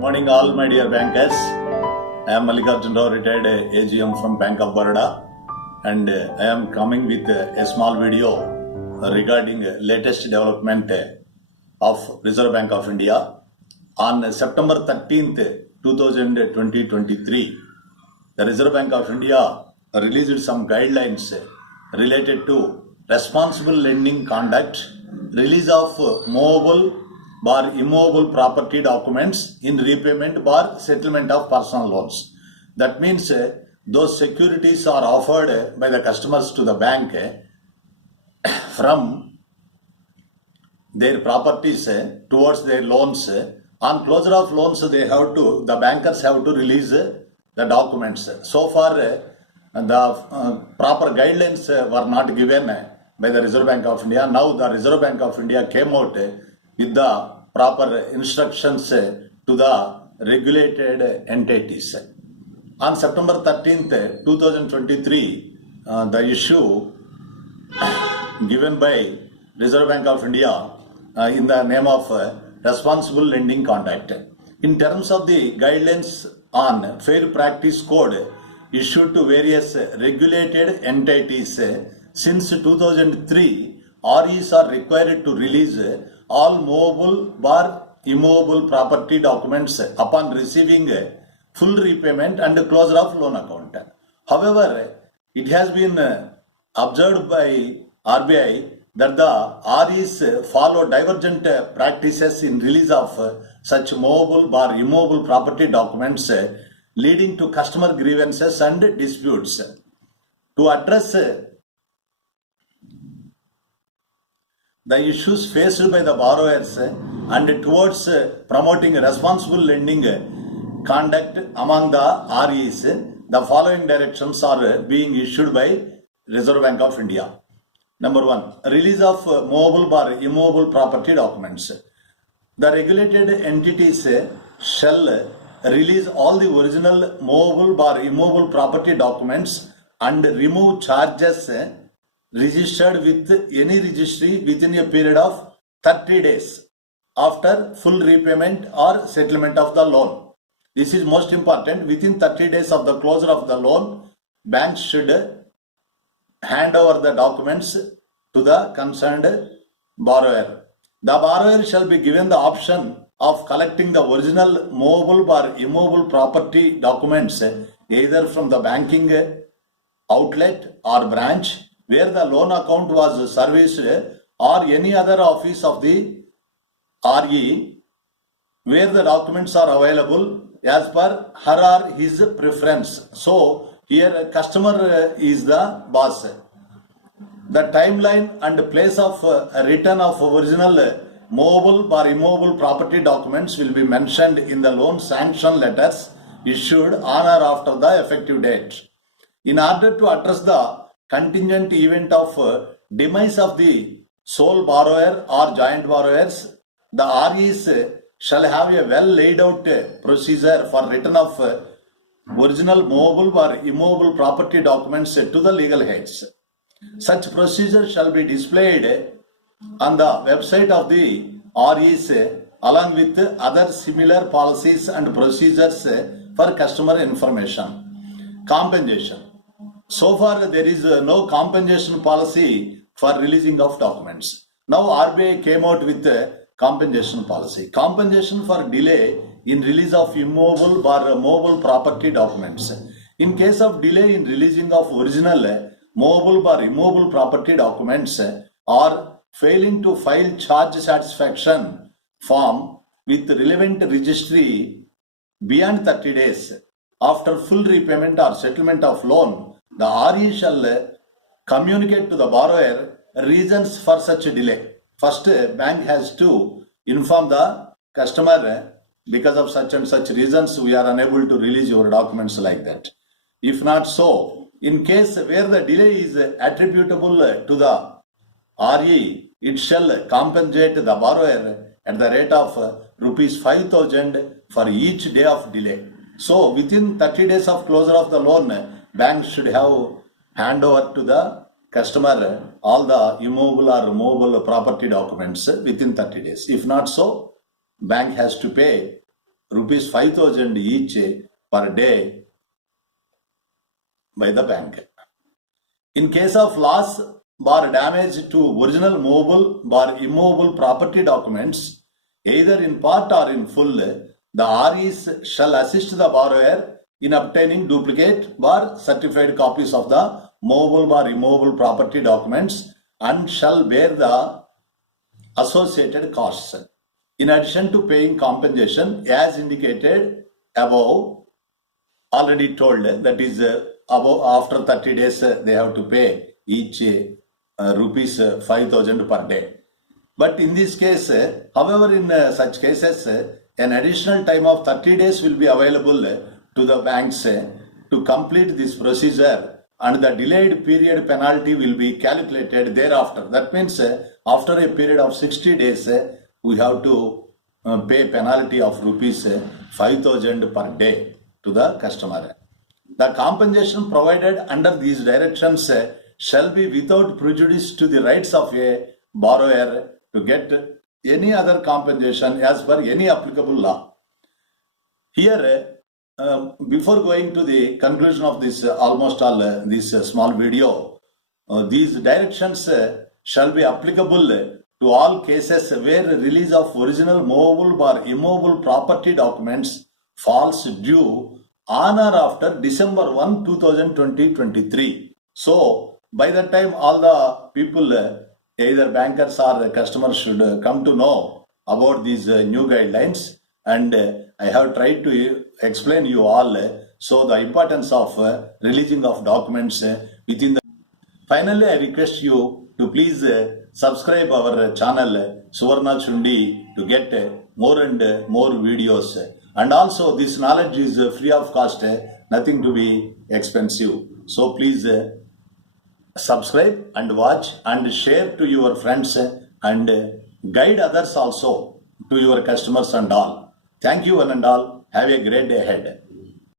Morning all my dear bankers. I am Mallikarjun Rao, retired AGM from Bank of Baroda, and I am coming with a small video regarding latest development of Reserve Bank of India. On September 13th, 2023, the Reserve Bank of India released some guidelines related to responsible lending conduct, release of movable bar immovable property documents in repayment bar settlement of personal loans. That means those securities are offered by the customers to the bank from their properties towards their loans. On closure of loans, the bankers have to release the documents. So far, the proper guidelines were not given by the Reserve Bank of India. Now the Reserve Bank of India came out with the proper instructions to the regulated entities. On September 13th, 2023, the issue given by Reserve Bank of India in the name of responsible lending conduct. In terms of the guidelines on fair practice code issued to various regulated entities, since 2003, REs are required to release all movable bar immovable property documents upon receiving full repayment and closure of loan account. However, it has been observed by RBI that the REs follow divergent practices in release of such movable bar immovable property documents, leading to customer grievances and disputes. To address the issues faced by the borrowers and towards promoting responsible lending conduct among the REs, the following directions are being issued by Reserve Bank of India. Number 1, release of movable bar immovable property documents. The regulated entities shall release all the original movable bar immovable property documents and remove charges registered with any registry within a period of 30 days after full repayment or settlement of the loan. This is most important. Within 30 days of the closure of the loan, banks should hand over the documents to the concerned borrower. The borrower shall be given the option of collecting the original movable or immovable property documents either from the banking outlet or branch where the loan account was serviced or any other office of the RE where the documents are available as per her or his preference. So here customer is the boss. The timeline and place of return of original movable or immovable property documents will be mentioned in the loan sanction letters issued on or after the effective date. In order to address the contingent event of demise of the sole borrower or joint borrowers, the REs shall have a well laid out procedure for return of original movable or immovable property documents to the legal heads. Such procedure shall be displayed on the website of the REs along with other similar policies and procedures for customer information. Compensation. So far there is no compensation policy for releasing of documents. Now RBI came out with compensation policy. Compensation for delay in release of immovable or movable property documents. In case of delay in releasing of original movable or immovable property documents or failing to file charge satisfaction form with relevant registry beyond 30 days after full repayment or settlement of loan, the RE shall communicate to the borrower reasons for such a delay. First, bank has to inform the customer because of such and such reasons we are unable to release your documents like that. If not so, in case where the delay is attributable to the RE, it shall compensate the borrower at the rate of rupees 5,000 for each day of delay. So within 30 days of closure of the loan, bank should have hand over to the customer all the immovable or movable property documents within 30 days. If not so, bank has to pay rupees 5,000 each per day by the bank. In case of loss or damage to original movable or immovable property documents, either in part or in full, the REs shall assist the borrower in obtaining duplicate or certified copies of the movable or immovable property documents and shall bear the associated costs. In addition to paying compensation as indicated above, already told, that is above after 30 days they have to pay each rupees 5,000 per day. But in this case, however, in such cases, an additional time of 30 days will be available to the banks to complete this procedure, and the delayed period penalty will be calculated thereafter. That means after a period of 60 days, we have to pay penalty of rupees 5,000 per day to the customer. The compensation provided under these directions shall be without prejudice to the rights of a borrower to get any other compensation as per any applicable law. Here, before going to the conclusion of this almost all this small video, these directions shall be applicable to all cases where release of original movable or immovable property documents falls due on or after December 1, 2023. So, by that time, all the people, either bankers or customers, should come to know about these new guidelines. And I have tried to explain you all so the importance of releasing of documents within the. Finally, I request you to please subscribe our channel Suvarna Chundi to get more and more videos. And also, this knowledge is free of cost, nothing to be expensive. So please subscribe and watch and share to your friends and guide others also to your customers and all. Thank you one and all. Have a great day ahead.